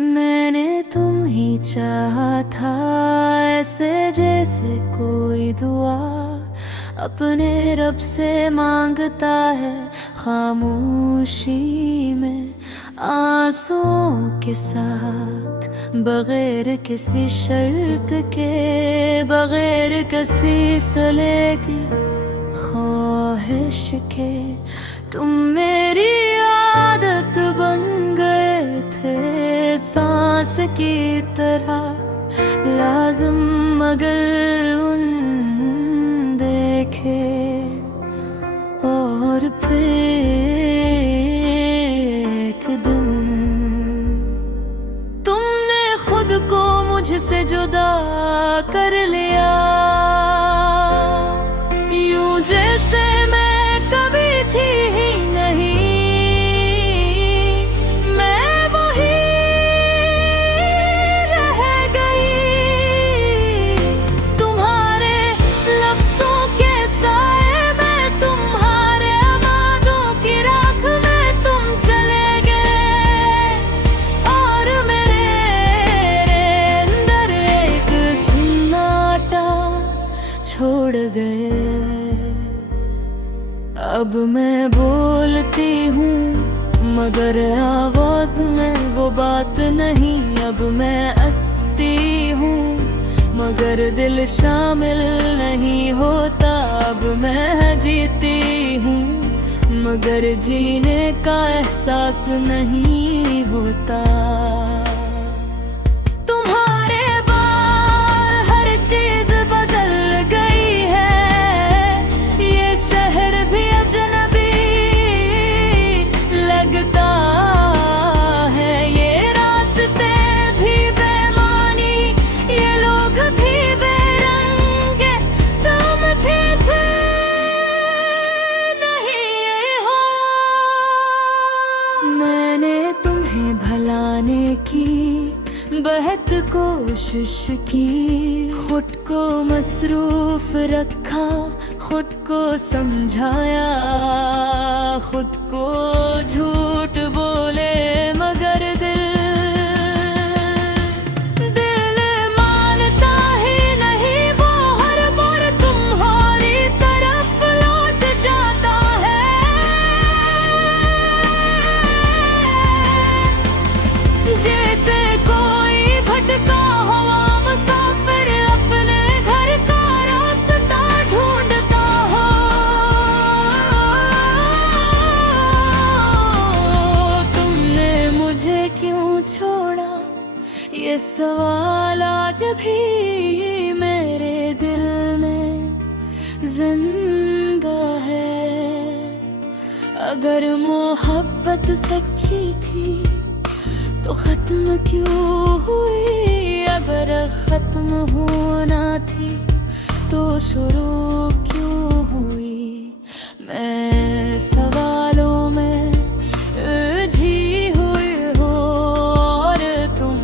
मैंने तुम ही चाहा था, ऐसे जैसे कोई दुआ अपने रब से मांगता है खामोशी में, आंसुओं के साथ, बगैर किसी शर्त के, बगैर किसी सले की ख्वाहिश के। तुम मेरी आदत बन गए थे, सांस की तरह लाज़िम, मगर उन देखे और फिर एक दिन तुमने खुद को मुझसे जुदा कर लिया, यूं जैसे मैं कभी थी ही नहीं। मैं वही रह गई, तुम्हारे लफ्ज़ों के साए में, तुम्हारे अमादों की राख में तुम चले गए और मेरे अंदर एक सन्नाटा छोड़ गए। अब मैं बोलती हूँ मगर आवाज में वो बात नहीं, अब मैं हंसती हूँ मगर दिल शामिल नहीं होता, अब मैं जीती हूँ मगर जीने का एहसास नहीं होता। तुम्हारे बाद हर चीज बदल गई है, ये शहर भी अजनबी लगता है, ये रास्ते भी बेमानी, ये लोग भी बेरंगे, तुम थे नहीं हो। मैंने तुम्हें भलाने की बहुत कोशिश की, खुद को मसरूफ रखा, खुद को समझाया, खुद को झूठ बोले मगर दिल मानता ही नहीं, वो हर बार तुम्हारी तरफ लौट जाता है। जैसे कोई भटका हुआ मुसाफिर अपने घर का रास्ता ढूंढता हो, तुमने मुझे क्यों छोड़ा, ये सवाल आज भी मेरे दिल में जिंदा है। अगर मोहब्बत सच्ची थी तो खत्म क्यों हुई, अगर खत्म होना थी तो शुरू क्यों हुई। मैं सवालों में उलझी हुई हूँ और तुम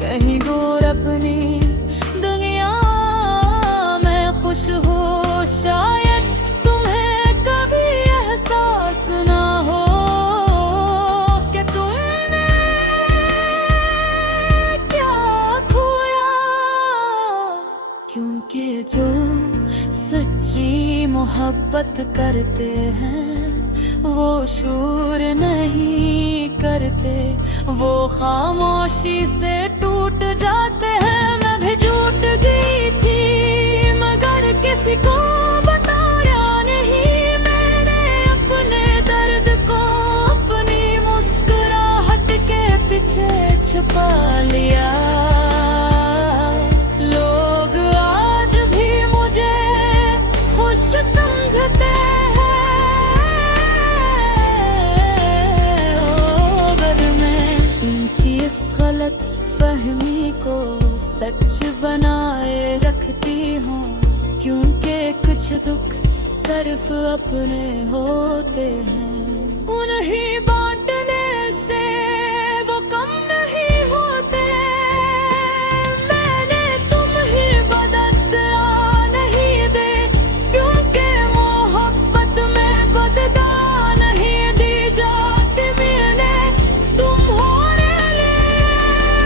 कहीं दूर अपनी दुनिया में खुश हो, शायद तुम्हें कभी एहसास ना हो कि तुमने क्या खोया। क्योंकि जो सच्ची मोहब्बत करते हैं वो शूर नहीं करते, वो खामोशी से टूट जाते हैं। मैं भी टूट गई थी मगर किसी को बताया नहीं, मैंने अपने दर्द को अपनी मुस्कुराहट के पीछे छुपा लिया। लोग आज भी मुझे खुश समझते हैं, अगर मैं इनकी इस गलत फहमी को सच बनाए रखती हूँ, क्योंकि कुछ दुख सिर्फ अपने होते हैं, उन्हें बांटने से वो कम नहीं होते। मैंने तुम ही बदला नहीं दे, क्योंकि मोहब्बत में बदला नहीं दी जाती। मैंने तुम्हारे लिए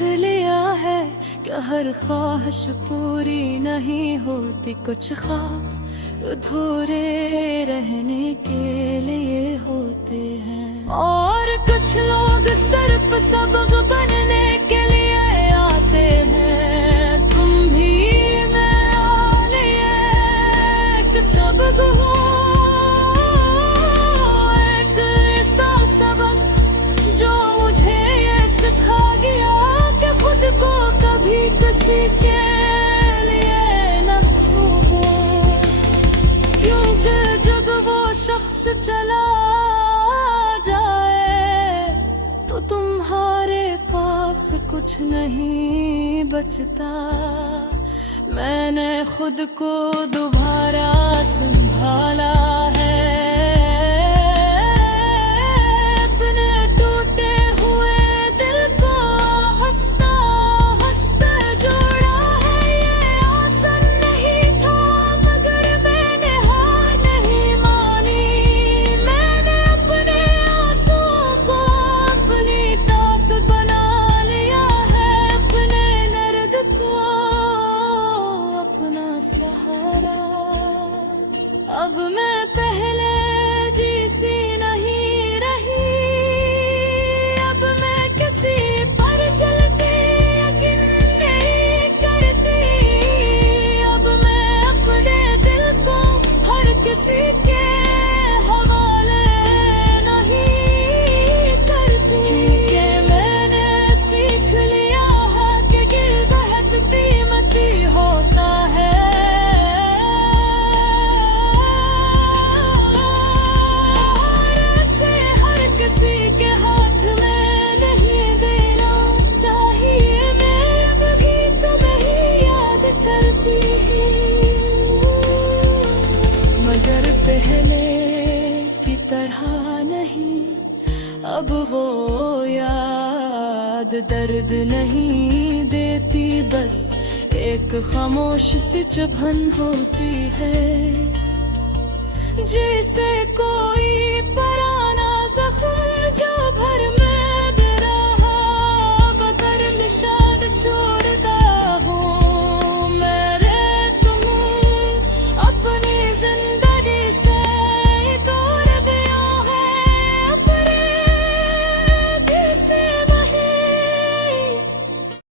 लिया है कि हर ख्वाहिश पूरी नहीं होती, कुछ ख्वाब अधूरे रहने के लिए होते हैं। और कुछ लोग सिर्फ सबक बनने के लिए आते हैं। तुम भी मेरे लिए एक सबक हो, एक ऐसा सबक जो मुझे ये सिखा गया कि खुद को कभी किसी के लिए न खो। क्योंकि जब वो शख्स चला जाए तो तुम्हारे पास कुछ नहीं बचता। मैंने खुद को दोबारा संभाला है, अपने टूटे हुए दिल को हंसता हंसता जोड़ा है। ये आसान नहीं था मगर मैंने हार नहीं मानी। मैंने अपने आंसुओं को अपनी ताकत बना लिया है, अपने दर्द को अपना सहारा। अब मैं पहले जैसी नहीं रही, अब मैं किसी पर जल्दी यकीन नहीं करती। अब मैं अपने दिल को हर किसी के हवाले नहीं करती। क्योंकि मैंने सीख लिया है कि दिल बहुत कीमती होता है। और ऐसे हर किसी के हाथ में नहीं देना चाहिए। मैं अब भी तुम्हें ही याद करती हूँ, मगर पहले की तरह नहीं। अब वो याद दर्द नहीं देती, बस एक खामोश सी चुभन होती है जिसे कोई